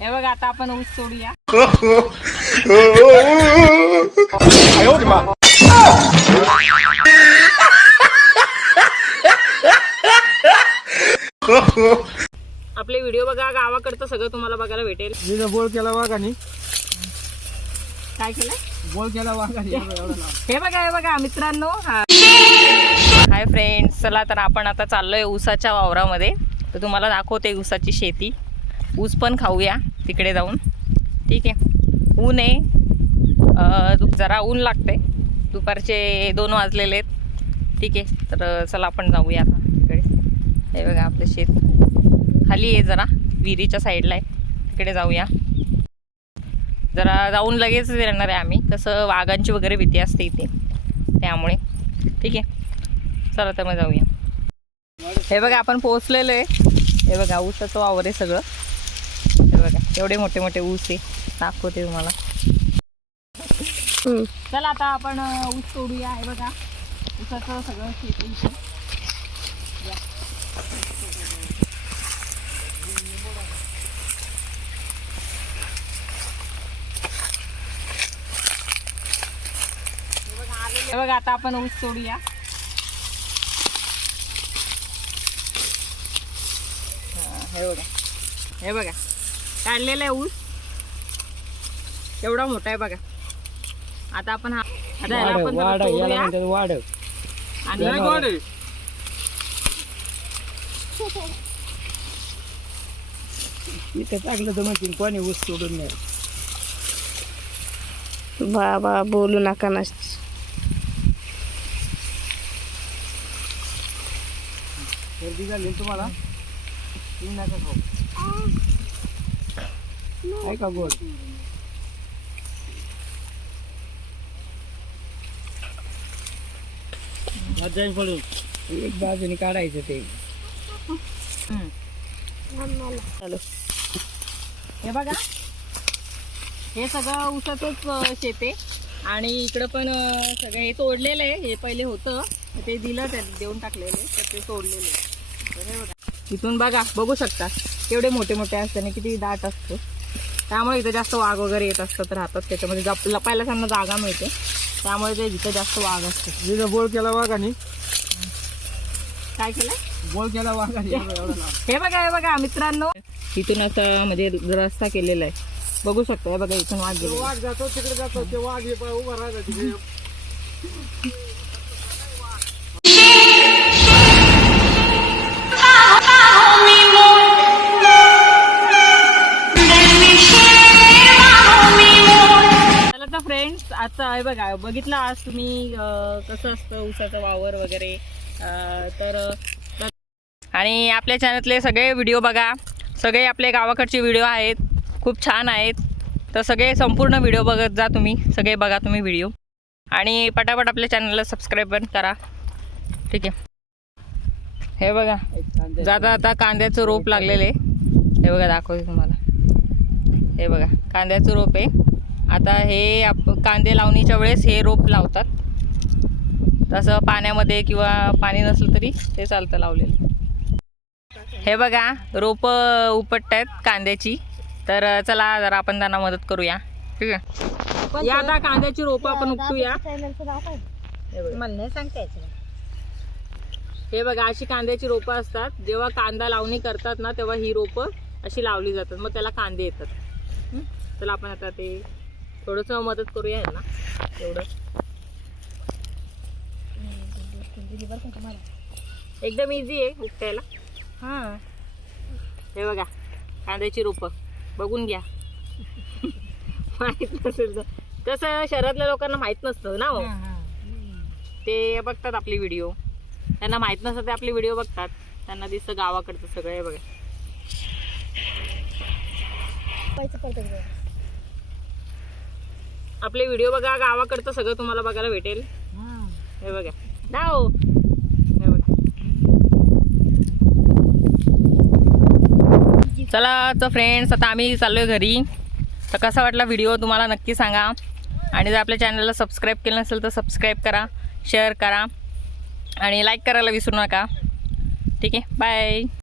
हे बघा आता आपण ऊस सोडूया आपले व्हिडिओ बघा गावाकडचं सगळं तुम्हाला बघायला भेटेल. तिथं बोल केला वाघानी काय केलंय बोल केला वाघानी हे बघा हे बघा मित्रांनो हाय फ्रेंड्स चला तर आपण आता चाललोय ऊसाच्या वावरामध्ये. तर तुम्हाला दाखवते ऊसाची शेती. ऊस पण खाऊया तिकडे जाऊन. ठीक आहे. ऊन आहे. जरा ऊन लागते दुपारचे दोन वाजलेले आहेत. ठीक आहे. तर चला आपण जाऊया आता तिकडे. हे बघा आपलं शेत. खाली आहे जरा. विहिरीच्या साईडला आहे. तिकडे जाऊया. जरा जाऊन लगेच येणार आहे आम्ही. कसं वाघांची वगैरे भीती असते इथे. त्यामुळे. ठीक आहे. चला तर मग जाऊया. हे बघा आपण पोहोचलेलो आहे. हे बघा ऊसाचं वावर आहे सगळं. एवढे मोठे मोठे ऊस आहे. दाखवते तुम्हाला. चला आता आपण ऊस तोडूया. हे बघा. ऊसाचं सगळं शेती. हे बघा आता आपण ऊस तोडूया. हा, हे बघा. हे बघा. काढलेला आहे ऊस. एवढा मोठा आहे बघा. आता आपण हा आता याला आपण जरा वाढ याला तोडूया. म्हणतात वाढ आणि इथं टाकलं तर म्हणतील कोणी ऊस सोडून नाही. बाबा बोलू नका ना. सर्दी झाली ना तुम्हाला? तुम्ही नका खाऊ. आहे का गोड? पडून एक बाजूने काढायचं ते. हम्म. हे बघा. हे सगळं ऊसाचंच अं, शेत आहे. आणि इकडं पण सगळं हे तोडलेलं आहे. हे पहिले होतं. ते दिलं त्यांनी देऊन टाकलेले तर ते तोडलेले आहे. बघा. इथून बघा बघू शकता. केवढे मोठे मोठे असतात आणि किती दाट असतो. त्यामुळे इथं जास्त वाघ वगैरे येत असतात राहतात त्याच्यामध्ये. जप लपायला त्यांना जागा मिळते. त्यामुळे ते इथं जास्त वाघ असतात. तिथं बोल केला वाघानी. काय केलंय बोल केला वाघानी. लांब. हे बघा हे बघा मित्रांनो. इथून असं म्हणजे रस्ता केलेला आहे. बघू शकता हे बघा इथून वाघ गेलेला. वाघ जातो तिकडे जातो ते वाघ हे उभा राहिला तिकडे. फ्रेंड्स आता हे बघा बघितलं आज तुम्ही कसं असतं ऊसाचं वावर वगैरे तर तर- आणि आपल्या चॅनलतले सगळे व्हिडिओ बघा. सगळे आपले गावाकडचे व्हिडिओ आहेत. खूप छान आहेत. तर सगळे संपूर्ण व्हिडिओ बघत जा तुम्ही. सगळे बघा तुम्ही व्हिडिओ आणि पटापट आपल्या चॅनलला सबस्क्राईब पण करा. ठीक आहे. हे बघा. जाता आता कांद्याचं रोप लागलेलं. आहे हे बघा दाखवते तुम्हाला. हे बघा कांद्याचं रोप आहे. आता हे आप कांदे लावणीच्या वेळेस हे रोप लावतात. तसं पाण्यामध्ये किंवा पाणी नसलं तरी ते चालतं लावलेलं. हे बघा रोप उपटत आहेत कांद्याची. तर चला जरा आपण त्यांना मदत करूया. ठीक आहे? या आता कांद्याची रोपं आपण उपटूया. हे बघा. अशी कांद्याची रोपं असतात. जेव्हा कांदा लावणी करतात ना तेव्हा ही रोपं अशी लावली जातात. मग त्याला कांदे येतात. हं? चला आपण आता ते थोडंसं मदत करूया यांना. एवढं. एकदम इझी आहे उपटायला हां हे बघा कांद्याची रोपं. बघून घ्या. माहीत नसेल तर. कसं शहरातल्या लोकांना माहीत नसतं ना हो. ते बघतात आपली व्हिडिओ त्यांना माहीत नसतं ते आपले व्हिडिओ बघतात. त्यांना दिसतं गावाकडचं सगळं हे बघा. आपले व्हिडिओ बघा गावाकडचं सगळं तुम्हाला बघायला भेटेल. हे बघा. डाव हे बघा. चला तर फ्रेंड्स आता आम्ही चाललोय घरी. तर कसा वाटला व्हिडिओ तुम्हाला नक्की सांगा. आणि जर आपल्या चॅनलला सबस्क्राईब केलं नसेल तर सबस्क्राईब करा शेअर करा. आणि लाईक करायला विसरू नका. ठीक आहे? बाय